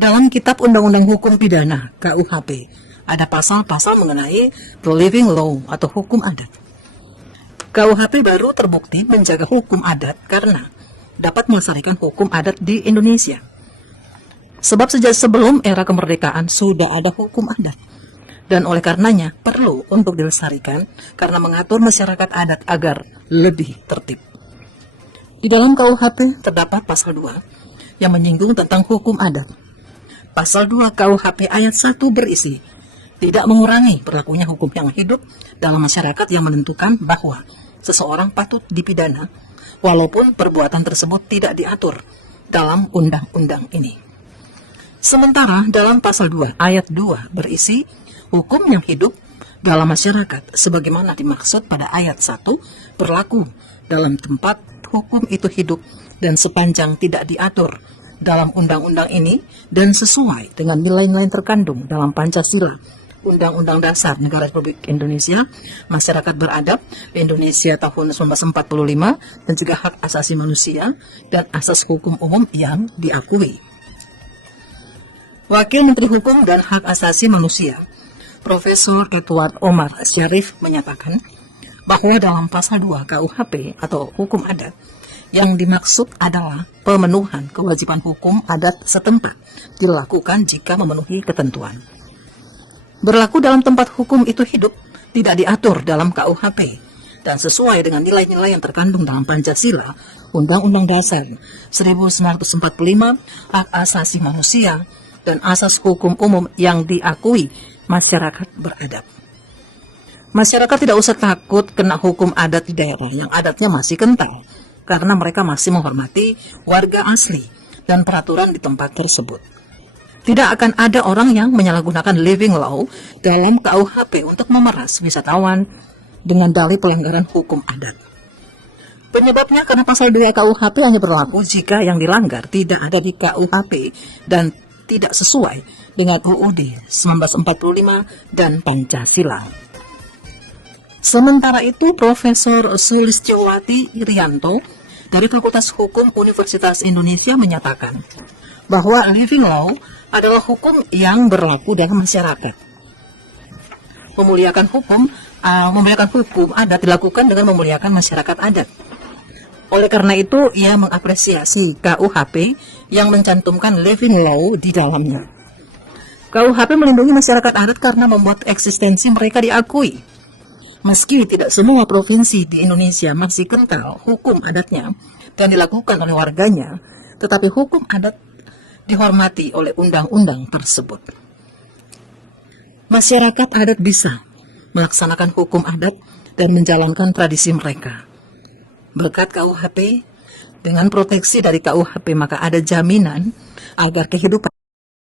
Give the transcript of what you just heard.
Dalam Kitab Undang-Undang Hukum Pidana (KUHP) ada pasal-pasal mengenai the living law atau hukum adat. KUHP baru terbukti menjaga hukum adat karena dapat melestarikan hukum adat di Indonesia. Sebab sejak sebelum era kemerdekaan sudah ada hukum adat. Dan oleh karenanya perlu untuk dilestarikan karena mengatur masyarakat adat agar lebih tertib. Di dalam KUHP terdapat pasal 2 yang menyinggung tentang hukum adat. Pasal 2 KUHP ayat 1 berisi, tidak mengurangi berlakunya hukum yang hidup dalam masyarakat yang menentukan bahwa seseorang patut dipidana walaupun perbuatan tersebut tidak diatur dalam undang-undang ini. Sementara dalam pasal 2 ayat 2 berisi, hukum yang hidup dalam masyarakat sebagaimana dimaksud pada ayat 1 berlaku dalam tempat hukum itu hidup dan sepanjang tidak diatur dalam undang-undang ini dan sesuai dengan nilai-nilai terkandung dalam Pancasila, Undang-Undang Dasar Negara Republik Indonesia, Masyarakat Beradab Indonesia tahun 1945, dan juga hak asasi manusia dan asas hukum umum yang diakui. Wakil Menteri Hukum dan Hak Asasi Manusia, Profesor Edward Omar Syarif menyatakan bahwa dalam pasal 2 KUHP atau hukum adat yang dimaksud adalah pemenuhan kewajiban hukum adat setempat dilakukan jika memenuhi ketentuan. Berlaku dalam tempat hukum itu hidup tidak diatur dalam KUHP dan sesuai dengan nilai-nilai yang terkandung dalam Pancasila, Undang-Undang Dasar 1945, hak asasi manusia, dan asas hukum umum yang diakui masyarakat beradab. Masyarakat tidak usah takut kena hukum adat di daerah yang adatnya masih kental, karena mereka masih menghormati warga asli dan peraturan di tempat tersebut. Tidak akan ada orang yang menyalahgunakan living law dalam KUHP untuk memeras wisatawan dengan dalih pelanggaran hukum adat. Penyebabnya karena pasal 2 KUHP hanya berlaku jika yang dilanggar tidak ada di KUHP dan tidak sesuai dengan UUD 1945 dan Pancasila. Sementara itu, Profesor Sulistyowati Irianto dari Fakultas Hukum Universitas Indonesia menyatakan bahwa living law adalah hukum yang berlaku dalam masyarakat. Memuliakan hukum adat dilakukan dengan memuliakan masyarakat adat. Oleh karena itu, ia mengapresiasi KUHP yang mencantumkan living law di dalamnya. KUHP melindungi masyarakat adat karena membuat eksistensi mereka diakui. Meski tidak semua provinsi di Indonesia masih kental hukum adatnya dan dilakukan oleh warganya, tetapi hukum adat dihormati oleh undang-undang tersebut. Masyarakat adat bisa melaksanakan hukum adat dan menjalankan tradisi mereka. Berkat KUHP, dengan proteksi dari KUHP maka ada jaminan agar kehidupan